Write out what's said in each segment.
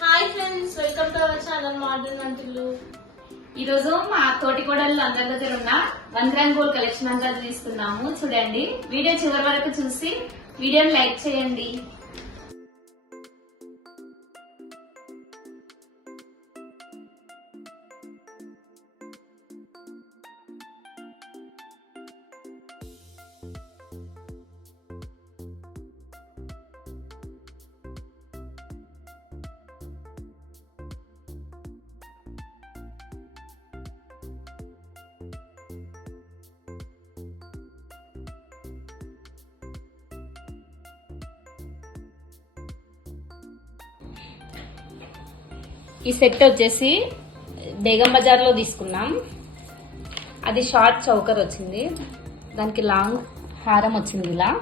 Hi friends welcome to our channel modern వంటలు ఈరోజు మా తోటి కోడళ్ళు అందరి దగ్గర ఉన్న వన్ గ్రామ్ గోల్డ్ కలెక్షన్ అంతా తీసుకున్నాము చూడండి వీడియో చివరి వరకు చూసి వీడియోని లైక్ చేయండి. ఈ సెట్ వచ్చేసి బేగం బజార్లో తీసుకున్నాం. అది షార్ట్ చౌకర్ వచ్చింది. దానికి లాంగ్ హారం వచ్చింది ఇలా.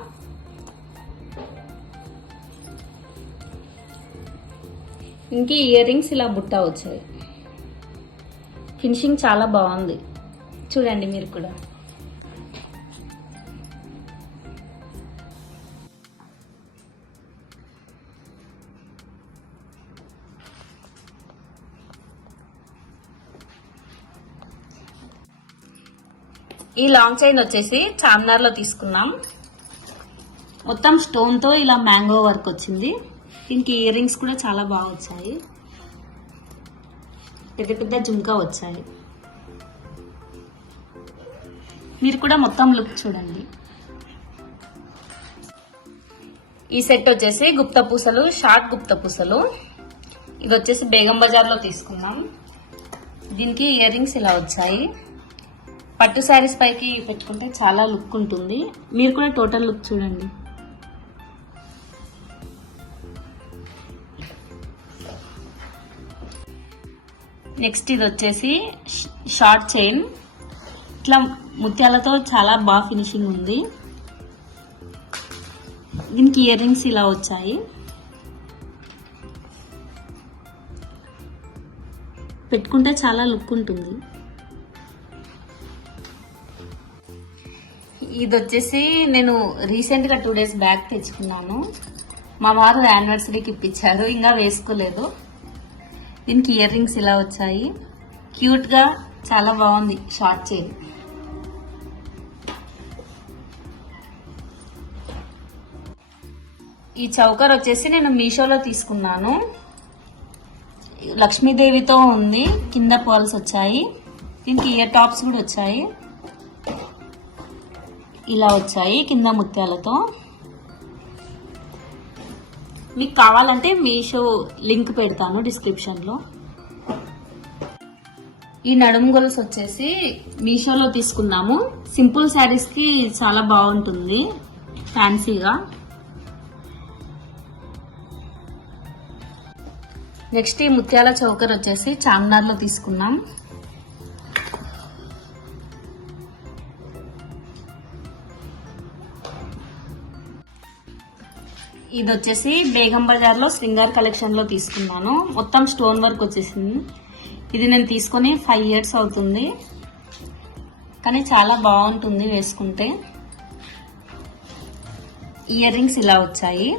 ఇంకా ఇయర్ రింగ్స్ ఇలా బుట్ట వచ్చాయి. ఫినిషింగ్ చాలా బాగుంది. చూడండి మీరు కూడా. ఈ లాంగ్ చైన్ వచ్చేసి చార్మినార్లో తీసుకున్నాం. మొత్తం స్టోన్తో ఇలా మ్యాంగో వర్క్ వచ్చింది. దీనికి ఇయర్ రింగ్స్ కూడా చాలా బాగా వచ్చాయి. పెద్ద పెద్ద జుంకా వచ్చాయి. మీరు కూడా మొత్తం లుక్ చూడండి. ఈ సెట్ వచ్చేసి గుప్త పూసలు షార్ట్ గుప్త పూసలు. ఇది వచ్చేసి బేగం బజార్లో తీసుకున్నాం. దీనికి ఇయర్ రింగ్స్ ఇలా వచ్చాయి. పట్టు శారీస్ పైకి పెట్టుకుంటే చాలా లుక్ ఉంటుంది. మీరు కూడా టోటల్ లుక్ చూడండి. నెక్స్ట్ ఇది వచ్చేసి షార్ట్ చైన్. ఇట్లా ముత్యాలతో చాలా బాగా ఫినిషింగ్ ఉంది. దీనికి ఇయర్ రింగ్స్ ఇలా వచ్చాయి. పెట్టుకుంటే చాలా లుక్ ఉంటుంది. ఇది వచ్చేసి నేను రీసెంట్గా టూ డేస్ బ్యాక్ తెచ్చుకున్నాను. మా వారు యానివర్సరీకి ఇప్పించారు ఇంకా వేసుకోలేదు. దీనికి ఇయర్ రింగ్స్ ఇలా వచ్చాయి. క్యూట్గా చాలా బాగుంది షార్ట్ చైన్. ఈ చౌకర్ వచ్చేసి నేను మీషోలో తీసుకున్నాను. లక్ష్మీదేవితో ఉంది కింద పాల్స్ వచ్చాయి. దీనికి ఇయర్ టాప్స్ కూడా వచ్చాయి. ఇలా వచ్చాయి కింద ముత్యాలతో. మీకు కావాలంటే మీషో లింక్ పెడతాను డిస్క్రిప్షన్లో. ఈ నడుము గొలుసు వచ్చేసి మీషోలో తీసుకున్నాము. సింపుల్ శారీస్కి చాలా బాగుంటుంది. ఫ్యాన్సీగా. నెక్స్ట్ ఈ ముత్యాల చౌకర్ వచ్చేసి చార్మినార్లో తీసుకున్నాం. ఇది వచ్చేసి బేగం బజార్లో కలెక్షన్లో కలెక్షన్లో తీసుకున్నాను. మొత్తం స్టోన్ వర్క్ వచ్చేసింది. ఇది నేను తీసుకొని ఫైవ్ ఇయర్స్ అవుతుంది. కానీ చాలా బాగుంటుంది వేసుకుంటే. ఇయర్ రింగ్స్ ఇలా వచ్చాయి.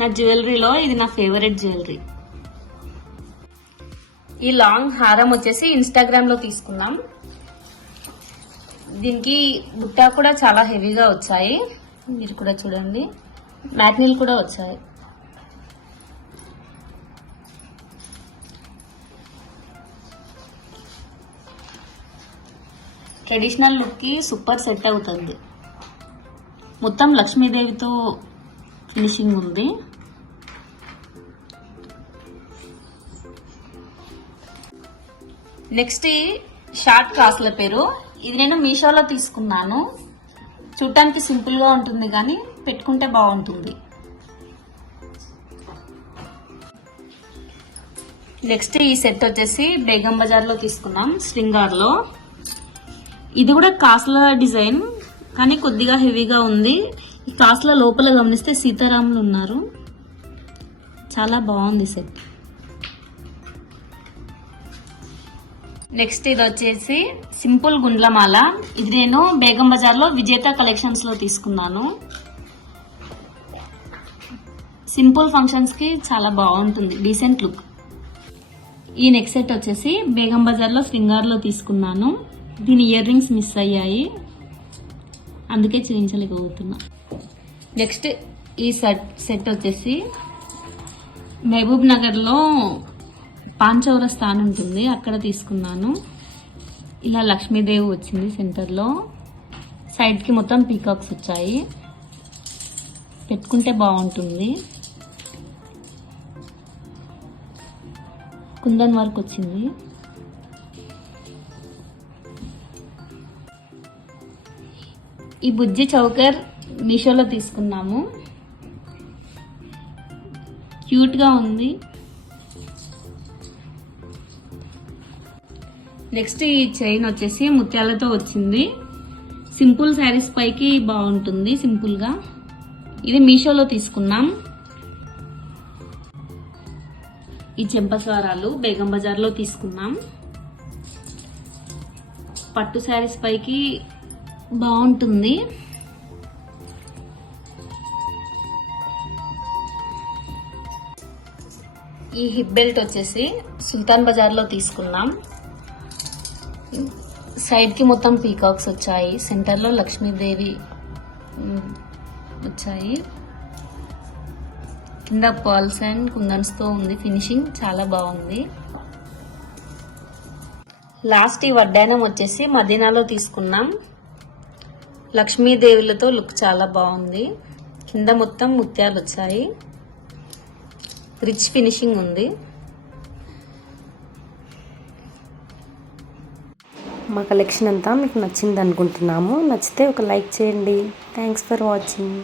నా జ్యువెలరీలో ఇది నా ఫేవరెట్ జ్యువెలరీ. ఈ లాంగ్ హారం వచ్చేసి ఇన్స్టాగ్రామ్లో తీసుకున్నాం. దీనికి బుట్ట కూడా చాలా హెవీగా వచ్చాయి. మీరు కూడా చూడండి. మ్యాట్నీలు కూడా వచ్చాయి. ట్రెడిషనల్ లుక్కి సూపర్ సెట్ అవుతుంది. మొత్తం లక్ష్మీదేవితో ఫినిషింగ్ ఉంది. నెక్స్ట్ షార్ట్ క్రాస్ల పేరు. ఇది నేను మీషోలో తీసుకున్నాను. చూడటానికి సింపుల్గా ఉంటుంది కానీ పెట్టుకుంటే బాగుంటుంది. నెక్స్ట్ ఈ సెట్ వచ్చేసి బేగం బజార్లో తీసుకున్నాం స్ట్రింగార్లో ఇది కూడా కాసుల డిజైన్ కానీ కొద్దిగా హెవీగా ఉంది. ఈ కాస్ల లోపల గమనిస్తే సీతారాములు ఉన్నారు. చాలా బాగుంది సెట్. నెక్స్ట్ ఇది వచ్చేసి సింపుల్ గుండ్లమాల. ఇది నేను బేగం బజార్లో విజేత కలెక్షన్స్లో తీసుకున్నాను. సింపుల్ ఫంక్షన్స్కి చాలా బాగుంటుంది డీసెంట్ లుక్ ఈ నెక్ సెట్ వచ్చేసి బేగం బజార్లో శృంగార్లో తీసుకున్నాను. దీని ఇయర్ రింగ్స్ మిస్ అయ్యాయి. అందుకే చూపించలేకపోతున్నా. నెక్స్ట్ ఈ సెట్ సెట్ వచ్చేసి మహబూబ్ నగర్లో పాంచౌర స్థానం ఉంటుంది. అక్కడ తీసుకున్నాను. ఇలా లక్ష్మీదేవి వచ్చింది సెంటర్లో సైడ్కి మొత్తం పీకాక్స్ వచ్చాయి. పెట్టుకుంటే బాగుంటుంది. కుందన్ వర్క్ వచ్చింది. ఈ బుజ్జి చౌకర్ మీషోలో తీసుకున్నాము. క్యూట్గా ఉంది. నెక్స్ట్ ఈ చైన్ వచ్చేసి ముత్యాలతో వచ్చింది. సింపుల్ శారీస్ పైకి బాగుంటుంది సింపుల్గా. ఇది మీషోలో తీసుకున్నాం ఈ చెంపస్వరాలు బేగం బజార్లో తీసుకున్నాం పట్టు శారీస్ పైకి బాగుంటుంది. ఈ హిప్ బెల్ట్ వచ్చేసి సుల్తాన్ బజార్లో తీసుకున్నాం సైడ్కి మొత్తం పీకాక్స్ వచ్చాయి. సెంటర్లో లక్ష్మీదేవి వచ్చాయి. కింద పర్ల్స్ అండ్ కుందన్స్తో ఉంది ఫినిషింగ్ చాలా బాగుంది. లాస్ట్ ఈ వడ్డానం వచ్చేసి మదీనాలో తీసుకున్నాం. లక్ష్మీదేవులతో లుక్ చాలా బాగుంది. కింద మొత్తం ముత్యాలు వచ్చాయి. రిచ్ ఫినిషింగ్ ఉంది. మా కలెక్షన్ అంతా మీకు నచ్చింది అనుకుంటున్నాము నచ్చితే ఒక లైక్ చేయండి. Thanks for watching